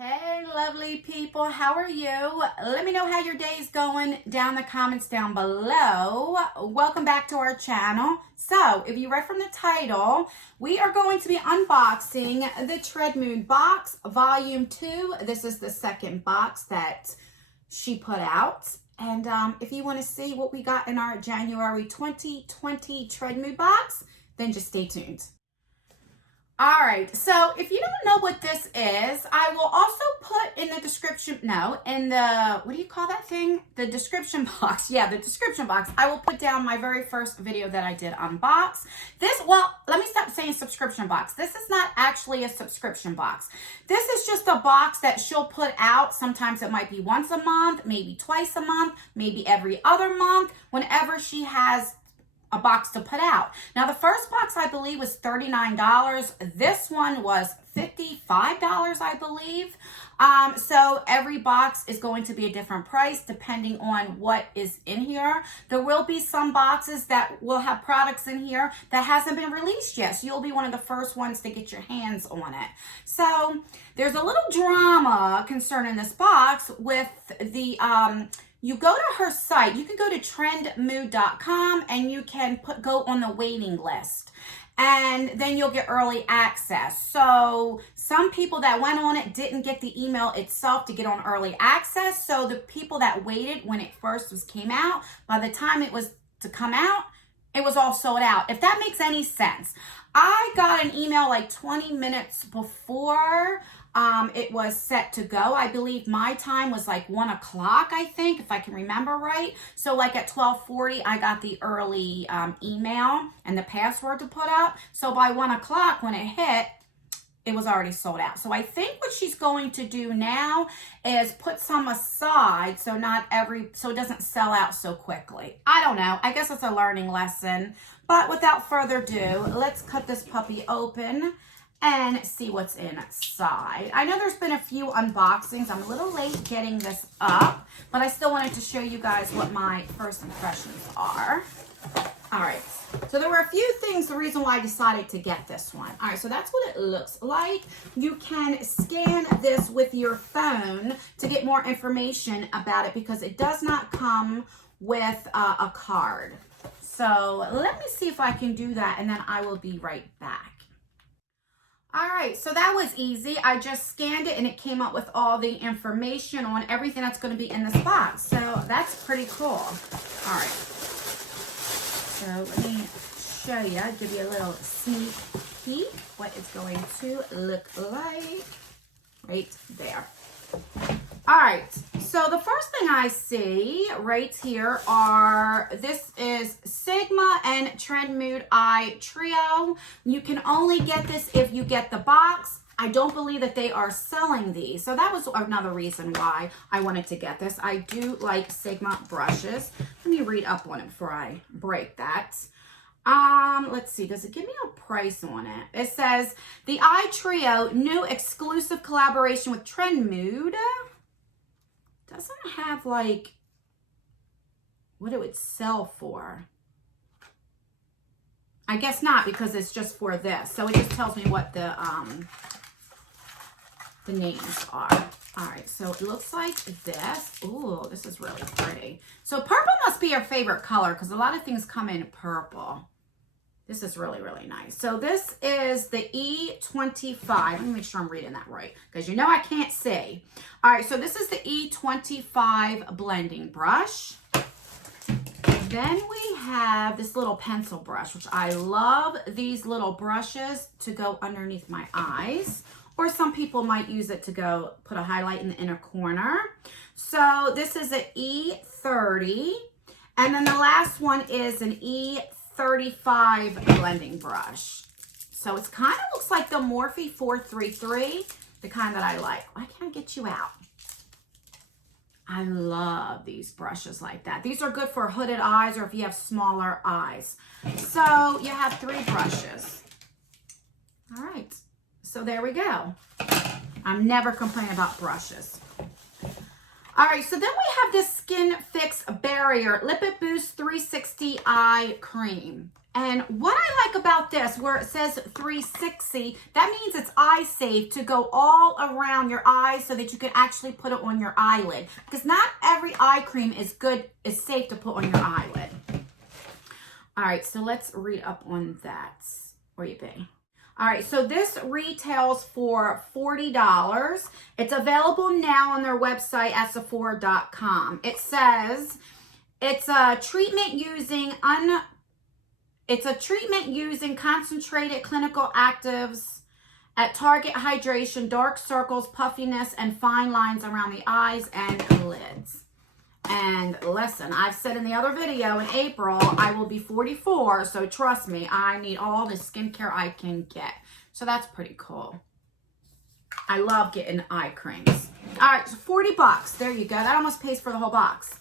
Hey, lovely people, how are you? Let me know how your day's going down in the comments down below. Welcome back to our channel. So, if you read from the title, we are going to be unboxing the TRENDMOOD box, volume 2. This is the second box that she put out. And if you want to see what we got in our January 2020 TRENDMOOD box, then just stay tuned. All right, so if you don't know what this is, I will also put in the description, what do you call that thing? The description box. Yeah, the description box. I will put down my very first video that I did unbox. Let me stop saying subscription box. This is not actually a subscription box. This is just a box that she'll put out. Sometimes it might be once a month, maybe twice a month, maybe every other month, whenever she has a box to put out. Now, the first box, I believe, was $39. This one was $55, I believe. So every box is going to be a different price depending on what is in here. There will be some boxes that will have products in here that hasn't been released yet. So you'll be one of the first ones to get your hands on it. So there's a little drama concerning this box with the you go to her site. You can go to TRENDMOOD.com and you can go on the waiting list. And then you'll get early access. So some people that went on it didn't get the email itself to get on early access. So the people that waited when it first came out, by the time it was to come out, it was all sold out. If that makes any sense. I got an email like 20 minutes before it was set to go. I believe my time was like 1 o'clock, I think, if I can remember right. So like at 12:40, I got the early email and the password to put up. So by 1 o'clock when it hit, it was already sold out. So I think what she's going to do now is put some aside so it doesn't sell out so quickly. I don't know. I guess it's a learning lesson. But without further ado, let's cut this puppy open and see what's inside. I know there's been a few unboxings. I'm a little late getting this up, but I still wanted to show you guys what my first impressions are. All right, so there were a few things, the reason why I decided to get this one. All right, so that's what it looks like. You can scan this with your phone to get more information about it because it does not come with a card. So let me see if I can do that, and then I will be right back. All right, so that was easy. I just scanned it and it came up with all the information on everything that's going to be in this box. So that's pretty cool. All right. So let me show you, give you a little sneak peek what it's going to look like right there. All right, so the first thing I see right here this is Sigma and TRENDMOOD Eye Trio. You can only get this if you get the box. I don't believe that they are selling these. So that was another reason why I wanted to get this. I do like Sigma brushes. Let me read up on it before I break that. Let's see, does it give me a price on it? It says, the Eye Trio, new exclusive collaboration with TRENDMOOD. Doesn't have like what it would sell for. I guess not, because it's just for this. So it just tells me what the names are. All right, so it looks like this. Ooh, this is really pretty. So purple must be your favorite color because a lot of things come in purple. This is really, really nice. So this is the E25. Let me make sure I'm reading that right because you know I can't see. All right, so this is the E25 blending brush. Then we have this little pencil brush, which I love these little brushes to go underneath my eyes. Or some people might use it to go put a highlight in the inner corner. So this is an E30. And then the last one is an E35 blending brush. So it's kind of looks like the Morphe 433, the kind that I like. Why can't I get you out? I love these brushes like that. These are good for hooded eyes or if you have smaller eyes. So you have 3 brushes. All right. So there we go. I'm never complaining about brushes. All right, so then we have this Skin Fix Barrier Lipid Boost 360 Eye Cream. And what I like about this, where it says 360, that means it's eye safe to go all around your eyes so that you can actually put it on your eyelid. Because not every eye cream is safe to put on your eyelid. All right, so let's read up on that. Where you be? All right, so this retails for $40. It's available now on their website at Sephora.com. It says it's a treatment using concentrated clinical actives at target hydration, dark circles, puffiness, and fine lines around the eyes and lids. And listen, I've said in the other video in April, I will be 44, so trust me, I need all the skincare I can get. So that's pretty cool. I love getting eye creams. All right, so 40 bucks. There you go. That almost pays for the whole box.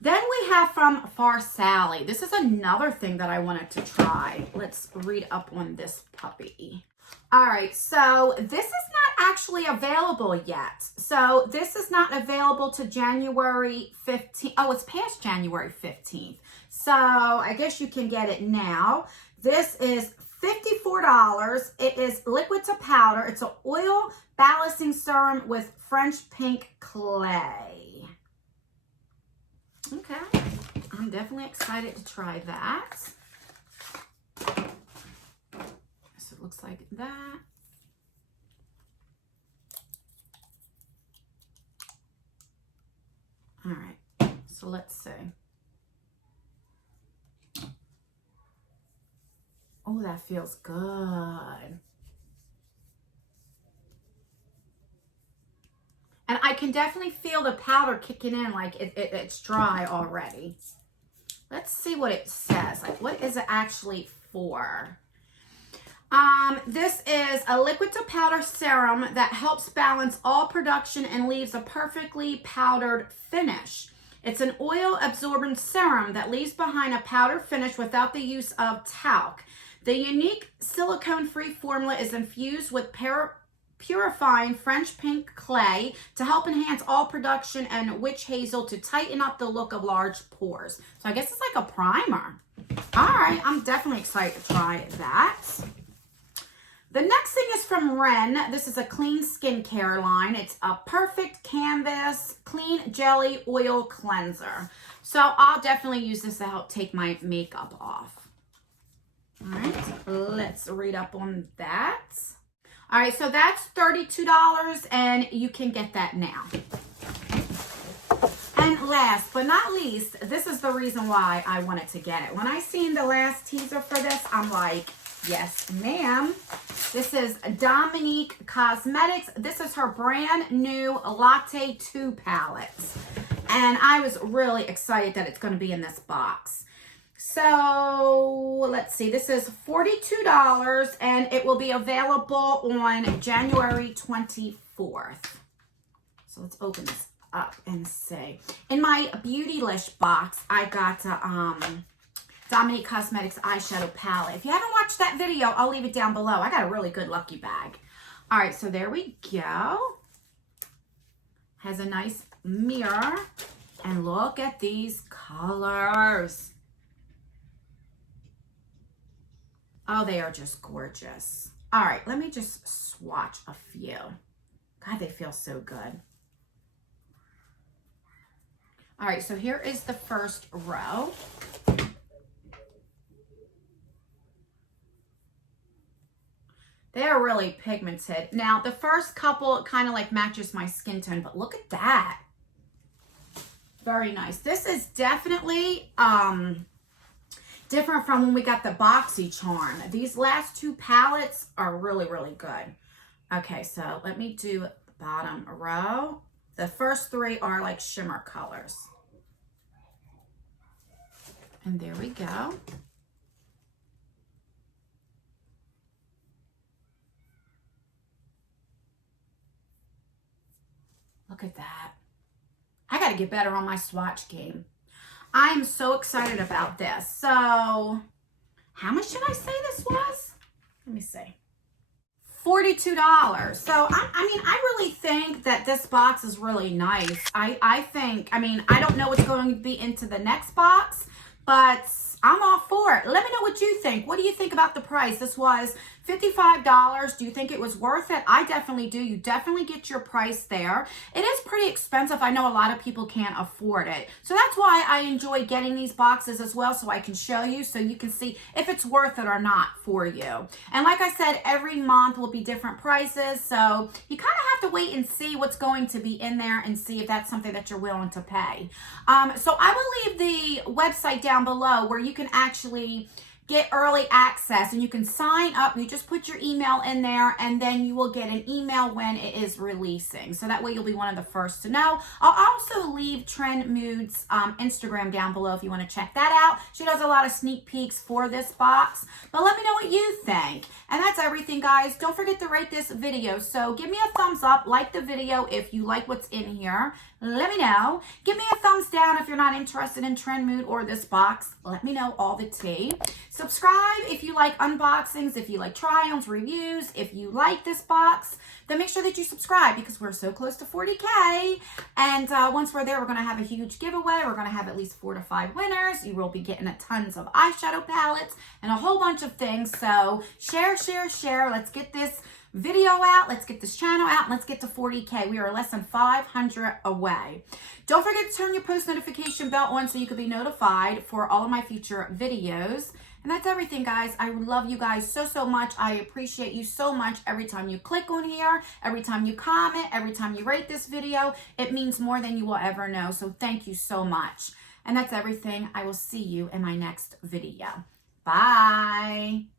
Then we have from Farsali. This is another thing that I wanted to try. Let's read up on this puppy. All right, so this is not actually available yet. So this is not available to January 15th. Oh, it's past January 15th. So I guess you can get it now. This is $54. It is liquid to powder. It's an oil balancing serum with French pink clay. Okay, I'm definitely excited to try that. So it looks like that. All right, so let's see. Oh, that feels good. And I can definitely feel the powder kicking in, like it's dry already. Let's see what it says. Like, what is it actually for? This is a liquid to powder serum that helps balance all production and leaves a perfectly powdered finish. It's an oil absorbent serum that leaves behind a powder finish without the use of talc. The unique silicone-free formula is infused with purifying French pink clay to help enhance all production and witch hazel to tighten up the look of large pores. So I guess it's like a primer. All right, I'm definitely excited to try that. The next thing is from Ren. This is a clean skincare line. It's a perfect canvas clean jelly oil cleanser. So I'll definitely use this to help take my makeup off. All right, let's read up on that. All right, so that's $32 and you can get that now. And last but not least, this is the reason why I wanted to get it. When I seen the last teaser for this, I'm like, yes, ma'am. This is Dominique Cosmetics. This is her brand new Latte 2 palette. And I was really excited that it's going to be in this box. So let's see, this is $42 and it will be available on January 24th. So let's open this up and see. In my Beautylish box, I got Dominique Cosmetics eyeshadow palette. If you haven't watched that video, I'll leave it down below. I got a really good lucky bag. All right, so there we go. Has a nice mirror. And look at these colors. Oh, they are just gorgeous. All right, let me just swatch a few. God, they feel so good. All right, so here is the first row. They are really pigmented. Now, the first couple kind of like matches my skin tone, but look at that. Very nice. This is definitely different from when we got the BoxyCharm. These last two palettes are really, really good. Okay, so let me do the bottom row. The first three are like shimmer colors. And there we go. Look at that. I got to get better on my swatch game. I am so excited about this. So, how much did I say this was? Let me see. $42. So, I mean, I really think that this box is really nice. I think, I mean, I don't know what's going to be into the next box, but I'm all for it. Let me know what you think. What do you think about the price? This was $55. Do you think it was worth it? I definitely do. You definitely get your price there. It is pretty expensive. I know a lot of people can't afford it. So that's why I enjoy getting these boxes as well, so I can show you, so you can see if it's worth it or not for you. And like I said, every month will be different prices. So you kind of have to wait and see what's going to be in there and see if that's something that you're willing to pay. So I will leave the website down below where you can actually get early access, and you can sign up. You just put your email in there, and then you will get an email when it is releasing. So that way you'll be one of the first to know. I'll also leave TRENDMOOD's Instagram down below if you want to check that out. She does a lot of sneak peeks for this box. But let me know what you think. And that's everything, guys. Don't forget to rate this video. So give me a thumbs up, like the video if you like what's in here. Let me know. Give me a thumbs down if you're not interested in TRENDMOOD or this box. Let me know all the tea. Subscribe if you like unboxings, if you like try-ons, reviews. If you like this box, then make sure that you subscribe, because we're so close to 40K. And once we're there, we're going to have a huge giveaway. We're going to have at least 4 to 5 winners. You will be getting tons of eyeshadow palettes and a whole bunch of things. So share, share, share. Let's get this video out. Let's get this channel out. And let's get to 40K. We are less than 500 away. Don't forget to turn your post notification bell on so you can be notified for all of my future videos. And that's everything, guys. I love you guys so, so much. I appreciate you so much every time you click on here, every time you comment, every time you rate this video. It means more than you will ever know. So thank you so much. And that's everything. I will see you in my next video. Bye.